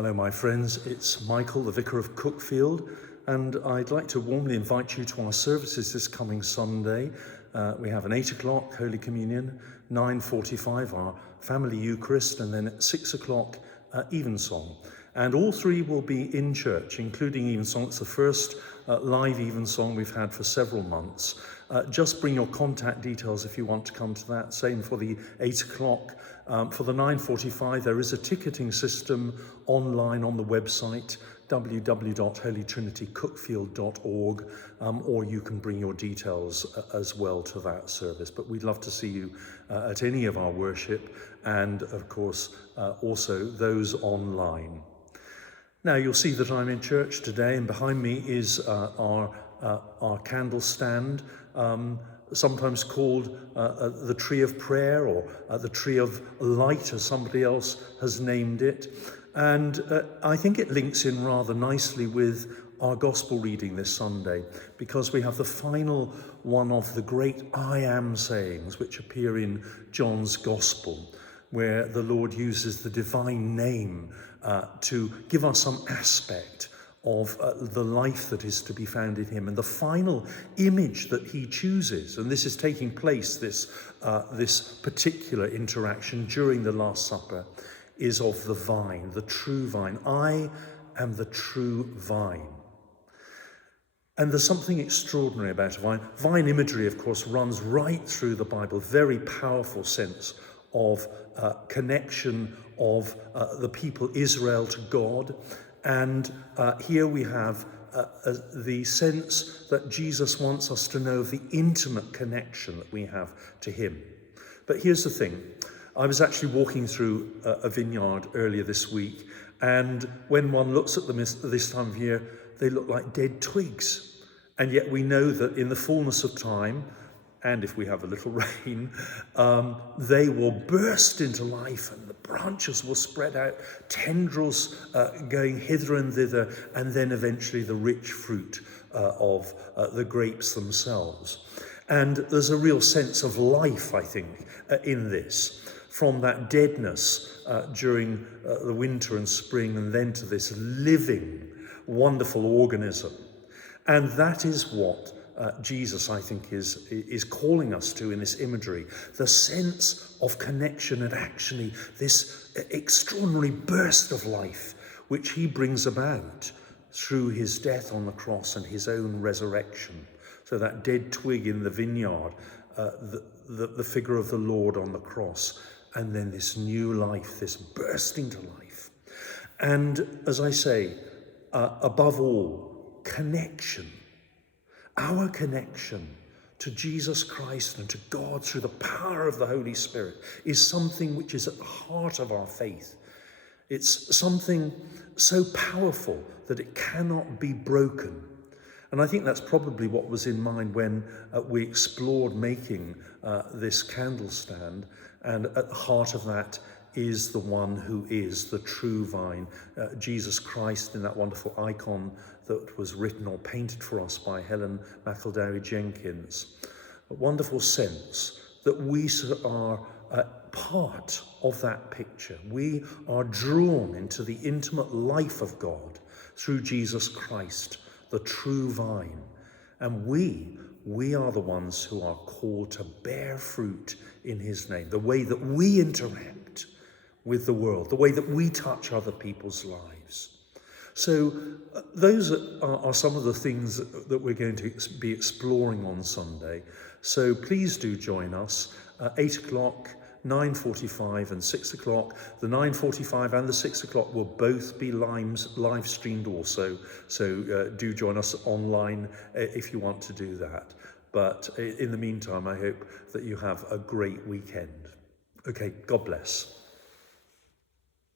Hello my friends, it's Michael, the Vicar of Cuckfield, and I'd like to warmly invite you to our services this coming Sunday. We have an 8 o'clock Holy Communion, 9:45 our family Eucharist, and then at 6 o'clock Evensong. And all three will be in church, including Evensong. It's the first live Evensong we've had for several months. Just bring your contact details if you want to come to that. Same for the 8 o'clock. For the 9:45, there is a ticketing system online on the website, www.holytrinitycuckfield.org, or you can bring your details as well to that service. But we'd love to see you at any of our worship, and of course also those online. Now you'll see that I'm in church today, and behind me is our candle stand, sometimes called the Tree of Prayer, or the Tree of Light, as somebody else has named it. And I think it links in rather nicely with our gospel reading this Sunday, because we have the final one of the great I am sayings which appear in John's Gospel, where the Lord uses the divine name to give us some aspect of the life that is to be found in him. And the final image that he chooses, and this is taking place, this particular interaction during the Last Supper, is of the vine, the true vine. I am the true vine. And there's something extraordinary about a vine. Vine imagery, of course, runs right through the Bible, very powerful sense of connection of the people Israel to God. And here we have the sense that Jesus wants us to know of the intimate connection that we have to him. But here's the thing. I was actually walking through a vineyard earlier this week, and when one looks at them this time of year, they look like dead twigs. And yet we know that in the fullness of time, and if we have a little rain, they will burst into life, and the branches will spread out, tendrils going hither and thither, and then eventually the rich fruit of the grapes themselves. And there's a real sense of life, I think, in this, from that deadness during the winter and spring, and then to this living, wonderful organism. And that is what Jesus, I think, is calling us to in this imagery, the sense of connection and actually this extraordinary burst of life which he brings about through his death on the cross and his own resurrection. So that dead twig in the vineyard, the figure of the Lord on the cross, and then this new life, this bursting to life. And as I say, above all, connection. Our connection to Jesus Christ and to God through the power of the Holy Spirit is something which is at the heart of our faith. It's something so powerful that it cannot be broken. And I think that's probably what was in mind when we explored making this candle stand. And at the heart of that is the one who is the true vine, Jesus Christ, in that wonderful icon that was written or painted for us by Helen McEldowie Jenkins. A wonderful sense that we are part of that picture. We are drawn into the intimate life of God through Jesus Christ, the true vine. And we are the ones who are called to bear fruit in his name, the way that we interact with the world, the way that we touch other people's lives. So those are some of the things that we're going to be exploring on Sunday. So please do join us. 8 o'clock, 9:45 and 6 o'clock. The 9:45 and the 6 o'clock will both be live streamed also. So do join us online if you want to do that. But in the meantime, I hope that you have a great weekend. Okay, God bless.